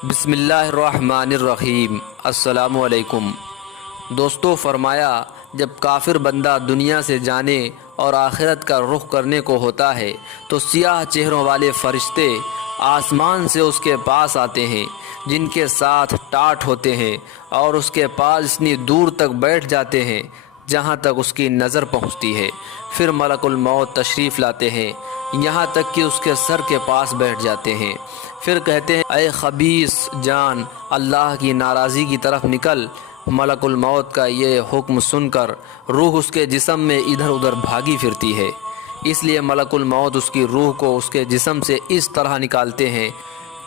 بسم اللہ الرحمن الرحیم۔ السلام علیکم دوستو، فرمایا جب کافر بندہ دنیا سے جانے اور آخرت کا رخ کرنے کو ہوتا ہے تو سیاہ چہروں والے فرشتے آسمان سے اس کے پاس آتے ہیں جن کے ساتھ ٹاٹ ہوتے ہیں اور اس کے پاس اتنی دور تک بیٹھ جاتے ہیں جہاں تک اس کی نظر پہنچتی ہے۔ پھر ملک الموت تشریف لاتے ہیں یہاں تک کہ اس کے سر کے پاس بیٹھ جاتے ہیں۔ پھر کہتے ہیں اے خبیث جان، اللہ کی ناراضی کی طرف نکل۔ ملک الموت کا یہ حکم سن کر روح اس کے جسم میں ادھر ادھر بھاگی پھرتی ہے، اس لیے ملک الموت اس کی روح کو اس کے جسم سے اس طرح نکالتے ہیں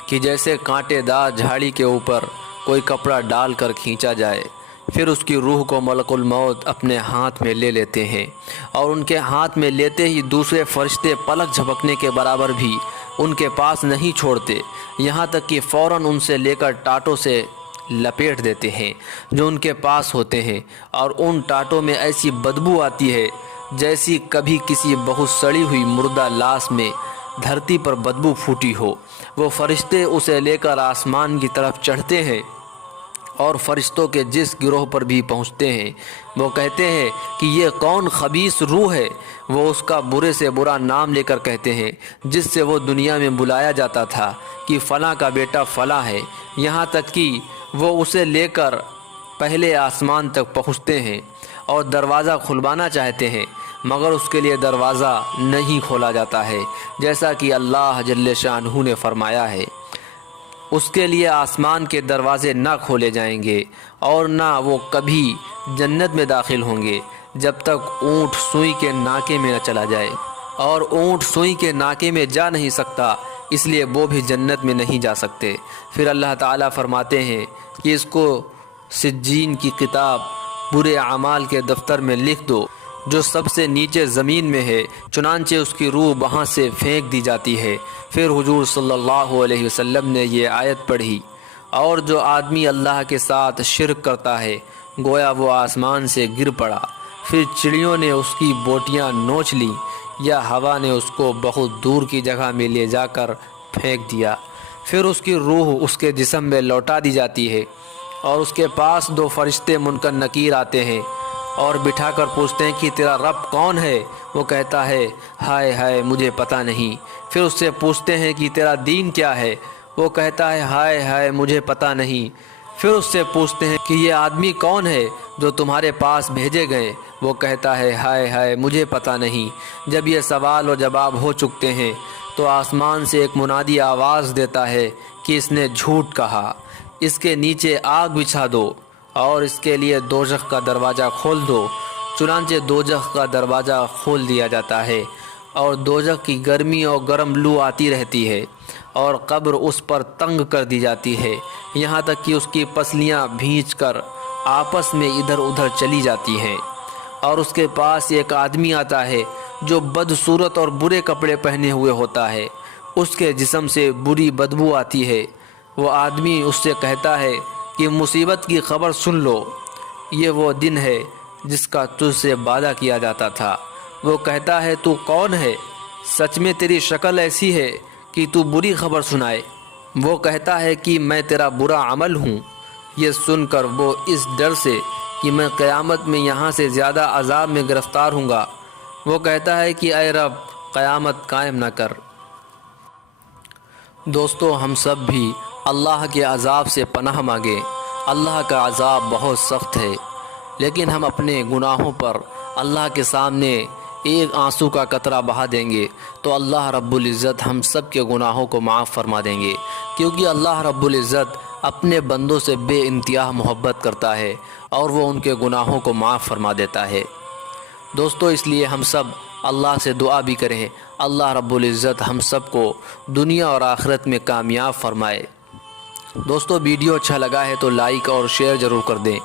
کہ جیسے کانٹے دار جھاڑی کے اوپر کوئی کپڑا ڈال کر کھینچا جائے۔ پھر اس کی روح کو ملک الموت اپنے ہاتھ میں لے لیتے ہیں اور ان کے ہاتھ میں لیتے ہی دوسرے فرشتے پلک جھپکنے کے برابر بھی ان کے پاس نہیں چھوڑتے، یہاں تک کہ فوراً ان سے لے کر ٹاٹوں سے لپیٹ دیتے ہیں جو ان کے پاس ہوتے ہیں، اور ان ٹاٹوں میں ایسی بدبو آتی ہے جیسی کبھی کسی بہت سڑی ہوئی مردہ لاش میں دھرتی پر بدبو پھوٹی ہو۔ وہ فرشتے اسے لے کر آسمان کی طرف چڑھتے ہیں اور فرشتوں کے جس گروہ پر بھی پہنچتے ہیں وہ کہتے ہیں کہ یہ کون خبیث روح ہے۔ وہ اس کا برے سے برا نام لے کر کہتے ہیں جس سے وہ دنیا میں بلایا جاتا تھا کہ فلاں کا بیٹا فلاں ہے، یہاں تک کہ وہ اسے لے کر پہلے آسمان تک پہنچتے ہیں اور دروازہ کھلوانا چاہتے ہیں، مگر اس کے لیے دروازہ نہیں کھولا جاتا ہے، جیسا کہ اللہ جل شانہ نے فرمایا ہے اس کے لیے آسمان کے دروازے نہ کھولے جائیں گے اور نہ وہ کبھی جنت میں داخل ہوں گے جب تک اونٹ سوئی کے ناکے میں نہ چلا جائے، اور اونٹ سوئی کے ناکے میں جا نہیں سکتا اس لیے وہ بھی جنت میں نہیں جا سکتے۔ پھر اللہ تعالیٰ فرماتے ہیں کہ اس کو سجین کی کتاب برے اعمال کے دفتر میں لکھ دو جو سب سے نیچے زمین میں ہے، چنانچہ اس کی روح وہاں سے پھینک دی جاتی ہے۔ پھر حضور صلی اللہ علیہ وسلم نے یہ آیت پڑھی، اور جو آدمی اللہ کے ساتھ شرک کرتا ہے گویا وہ آسمان سے گر پڑا، پھر چڑیوں نے اس کی بوٹیاں نوچ لیں یا ہوا نے اس کو بہت دور کی جگہ میں لے جا کر پھینک دیا۔ پھر اس کی روح اس کے جسم میں لوٹا دی جاتی ہے اور اس کے پاس دو فرشتے منکر نکیر آتے ہیں اور بٹھا کر پوچھتے ہیں کہ تیرا رب کون ہے؟ وہ کہتا ہے ہائے ہائے مجھے پتہ نہیں۔ پھر اس سے پوچھتے ہیں کہ تیرا دین کیا ہے؟ وہ کہتا ہے ہائے ہائے مجھے پتہ نہیں۔ پھر اس سے پوچھتے ہیں کہ یہ آدمی کون ہے جو تمہارے پاس بھیجے گئے؟ وہ کہتا ہے ہائے ہائے مجھے پتہ نہیں۔ جب یہ سوال و جواب ہو چکتے ہیں تو آسمان سے ایک منادی آواز دیتا ہے کہ اس نے جھوٹ کہا، اس کے نیچے آگ بچھا دو اور اس کے لیے دوزخ کا دروازہ کھول دو۔ چنانچہ دوزخ کا دروازہ کھول دیا جاتا ہے اور دوزخ کی گرمی اور گرم لو آتی رہتی ہے اور قبر اس پر تنگ کر دی جاتی ہے، یہاں تک کہ اس کی پسلیاں بھینچ کر آپس میں ادھر ادھر چلی جاتی ہیں، اور اس کے پاس ایک آدمی آتا ہے جو بدصورت اور برے کپڑے پہنے ہوئے ہوتا ہے، اس کے جسم سے بری بدبو آتی ہے۔ وہ آدمی اس سے کہتا ہے کہ مصیبت کی خبر سن لو، یہ وہ دن ہے جس کا تجھ سے وعدہ کیا جاتا تھا۔ وہ کہتا ہے تو کون ہے؟ سچ میں تیری شکل ایسی ہے کہ تو بری خبر سنائے۔ وہ کہتا ہے کہ میں تیرا برا عمل ہوں۔ یہ سن کر وہ اس ڈر سے کہ میں قیامت میں یہاں سے زیادہ عذاب میں گرفتار ہوں گا، وہ کہتا ہے کہ اے رب قیامت قائم نہ کر۔ دوستو، ہم سب بھی اللہ کے عذاب سے پناہ مانگیں۔ اللہ کا عذاب بہت سخت ہے، لیکن ہم اپنے گناہوں پر اللہ کے سامنے ایک آنسو کا قطرہ بہا دیں گے تو اللہ رب العزت ہم سب کے گناہوں کو معاف فرما دیں گے، کیونکہ اللہ رب العزت اپنے بندوں سے بے انتہا محبت کرتا ہے اور وہ ان کے گناہوں کو معاف فرما دیتا ہے۔ دوستو، اس لیے ہم سب اللہ سے دعا بھی کریں، اللہ رب العزت ہم سب کو دنیا اور آخرت میں کامیاب فرمائے۔ دوستو، ویڈیو اچھا لگا ہے تو لائک اور شیئر ضرور کر دیں۔